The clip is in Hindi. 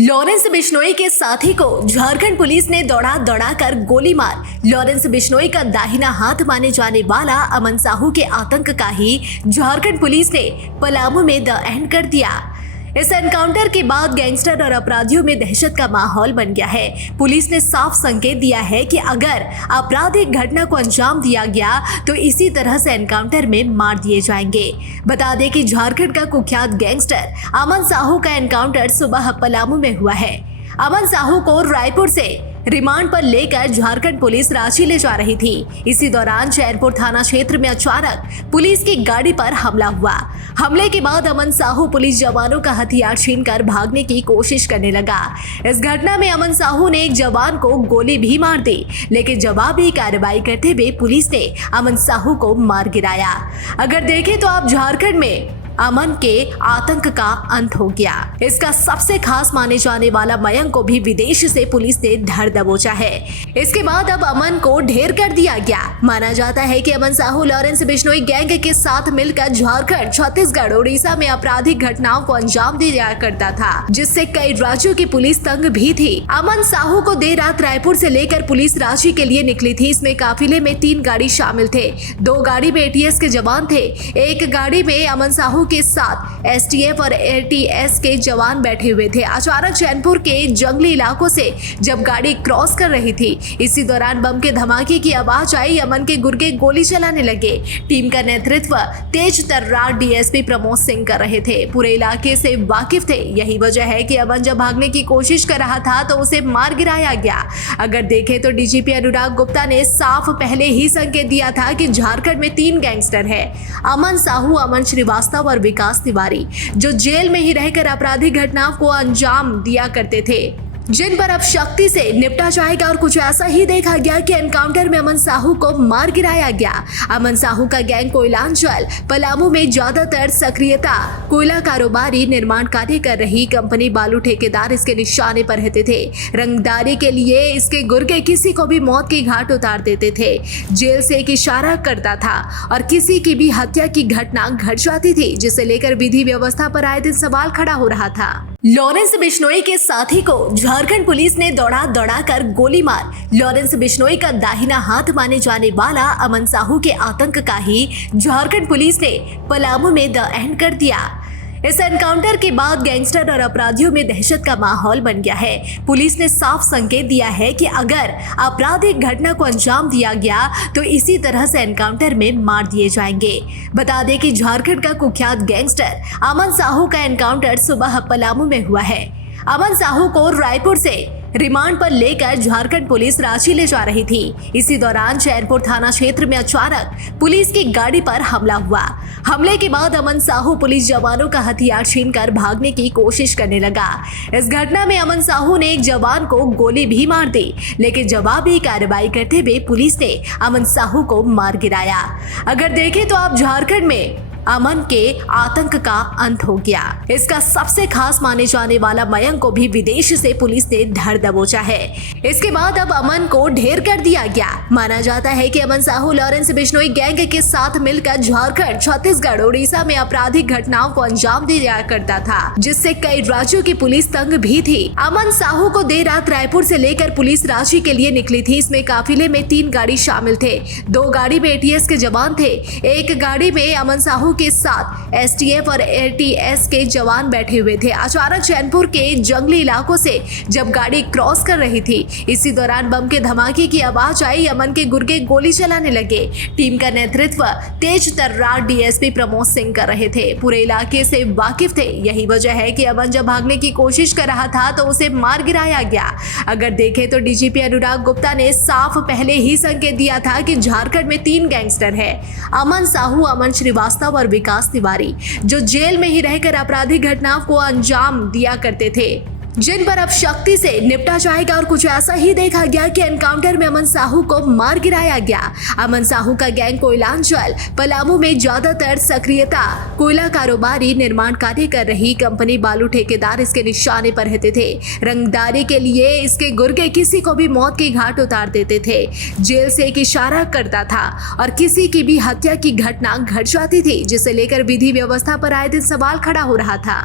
लॉरेंस बिश्नोई के साथी को झारखंड पुलिस ने दौड़ा कर गोली मार लॉरेंस बिश्नोई का दाहिना हाथ माने जाने वाला अमन साहू के आतंक का ही झारखंड पुलिस ने पलामू में द एंड कर दिया। इस एनकाउंटर के बाद गैंगस्टर और अपराधियों में दहशत का माहौल बन गया है। पुलिस ने साफ संकेत दिया है कि अगर आपराधिक घटना को अंजाम दिया गया तो इसी तरह से एनकाउंटर में मार दिए जाएंगे। बता दें कि झारखंड का कुख्यात गैंगस्टर अमन साहू का एनकाउंटर सुबह पलामू में हुआ है। अमन साहू को रायपुर से रिमांड पर लेकर झारखंड पुलिस रांची ले जा रही थी। इसी दौरान चैनपुर थाना क्षेत्र में अचानक पुलिस की गाड़ी पर हमला हुआ। हमले के बाद अमन साहू पुलिस जवानों का हथियार छीनकर भागने की कोशिश करने लगा। इस घटना में अमन साहू ने एक जवान को गोली भी मार दी, लेकिन जवाबी कार्रवाई करते हुए पुलिस ने अमन साहू को मार गिराया। अगर देखें तो आप झारखंड में अमन के आतंक का अंत हो गया। इसका सबसे खास माने जाने वाला मयंक को भी विदेश से पुलिस ने धर दबोचा है। इसके बाद अब अमन को ढेर कर दिया गया। माना जाता है कि अमन साहू लॉरेंस बिश्नोई गैंग के साथ मिलकर झारखंड, छत्तीसगढ़, उड़ीसा में आपराधिक घटनाओं को अंजाम दिया करता था, जिससे कई राज्यों की पुलिस तंग भी थी। अमन साहू को देर रात रायपुर से लेकर पुलिस रांची के लिए निकली थी। इसमें काफिले में 3 गाड़ी शामिल थे। 2 गाड़ी में एटीएस के जवान थे। एक गाड़ी में अमन साहू के साथ एसटीएफ और एटीएस के जवान बैठे हुए थे। अचानक चैनपुर के जंगली इलाकों से जब गाड़ी क्रॉस कर रही थी, इसी दौरान बम के धमाके की आवाज आई। अमन के गुर्गे गोली चलाने लगे। टीम का नेतृत्व तेज तर्रार डीएसपी प्रमोद सिंह कर रहे थे। पूरे इलाके से वाकिफ थे। यही वजह है कि अमन जब भागने की कोशिश कर रहा था तो उसे मार गिराया गया। अगर देखें तो डीजीपी अनुराग गुप्ता ने साफ पहले ही संकेत दिया था कि झारखंड में 3 गैंगस्टर हैं, अमन साहू, अमन श्रीवास्तव और विकास तिवारी, जो जेल में ही रहकर आपराधिक घटनाओं को अंजाम दिया करते थे, जिन पर अब शक्ति से निपटा जाएगा। और कुछ ऐसा ही देखा गया कि एनकाउंटर में अमन साहू को मार गिराया गया। अमन साहू का गैंग कोयलांचल, पलामू में ज्यादातर सक्रियता कोयला कारोबारी, निर्माण कार्य कर रही कंपनी, बालू ठेकेदार इसके निशाने पर रहते थे। रंगदारी के लिए इसके गुर्गे किसी को भी मौत की घाट उतार देते थे। जेल से एक इशारा करता था और किसी की भी हत्या की घटना घट जाती थी, जिसे लेकर विधि व्यवस्था पर आए दिन सवाल खड़ा हो रहा था। लॉरेंस बिश्नोई के साथी को झारखंड पुलिस ने दौड़ा कर गोली मार लॉरेंस बिश्नोई का दाहिना हाथ माने जाने वाला अमन साहू के आतंक का ही झारखंड पुलिस ने पलामू में द एंड कर दिया। इस एनकाउंटर के बाद गैंगस्टर और अपराधियों में दहशत का माहौल बन गया है। पुलिस ने साफ संकेत दिया है कि अगर आपराधिक घटना को अंजाम दिया गया तो इसी तरह से एनकाउंटर में मार दिए जाएंगे। बता दें कि झारखंड का कुख्यात गैंगस्टर अमन साहू का एनकाउंटर सुबह पलामू में हुआ है। अमन साहू को रायपुर से रिमांड पर लेकर झारखंड पुलिस रांची ले जा रही थी। इसी दौरान चैनपुर थाना क्षेत्र में अचानक पुलिस की गाड़ी पर हमला हुआ। हमले के बाद अमन साहू पुलिस जवानों का हथियार छीनकर भागने की कोशिश करने लगा। इस घटना में अमन साहू ने एक जवान को गोली भी मार दी, लेकिन जवाबी कार्रवाई करते हुए पुलिस ने अमन साहू को मार गिराया। अगर देखें तो आप झारखंड में अमन के आतंक का अंत हो गया। इसका सबसे खास माने जाने वाला मयंक को भी विदेश से पुलिस ने धर दबोचा है। इसके बाद अब अमन को ढेर कर दिया गया। माना जाता है कि अमन साहू लॉरेंस बिश्नोई गैंग के साथ मिलकर झारखंड, छत्तीसगढ़, उड़ीसा में आपराधिक घटनाओं को अंजाम दिया करता था, जिससे कई राज्यों की पुलिस तंग भी थी। अमन साहू को देर रात रायपुर से लेकर पुलिस रांची के लिए निकली थी। इसमें काफिले में 3 गाड़ी शामिल थे। 2 गाड़ी में एटीएस के जवान थे। एक गाड़ी में अमन साहू के साथ एसटीएफ और एटीएस के जवान बैठे हुए थे। अचानक चैनपुर के जंगली इलाकों से जब गाड़ी क्रॉस कर रही थी, इसी दौरान बम के धमाके की आवाज आई। अमन के गुर्गे गोली चलाने लगे। टीम का नेतृत्व तेज तर्रार डीएसपी प्रमोद सिंह कर रहे थे। पूरे इलाके से वाकिफ थे। यही वजह है कि अमन जब भागने की कोशिश कर रहा था तो उसे मार गिराया गया। अगर देखें तो डीजीपी अनुराग गुप्ता ने साफ पहले ही संकेत दिया था कि झारखंड में 3 गैंगस्टर हैं, अमन साहू, अमन श्रीवास्तव और विकास तिवारी, जो जेल में ही रहकर आपराधिक घटनाओं को अंजाम दिया करते थे, जिन पर अब शक्ति से निपटा जाएगा। और कुछ ऐसा ही देखा गया कि एनकाउंटर में अमन साहू को मार गिराया गया। अमन साहू का गैंग कोयलांचल, पलामू में ज्यादातर सक्रियता कोयला कारोबारी, निर्माण कार्य कर रही कंपनी, बालू ठेकेदार इसके निशाने पर रहते थे। रंगदारी के लिए इसके गुर्गे किसी को भी मौत की घाट उतार देते थे। जेल से एक इशारा करता था और किसी की भी हत्या की घटना घट जाती थी, जिसे लेकर विधि व्यवस्था पर आए दिन सवाल खड़ा हो रहा था।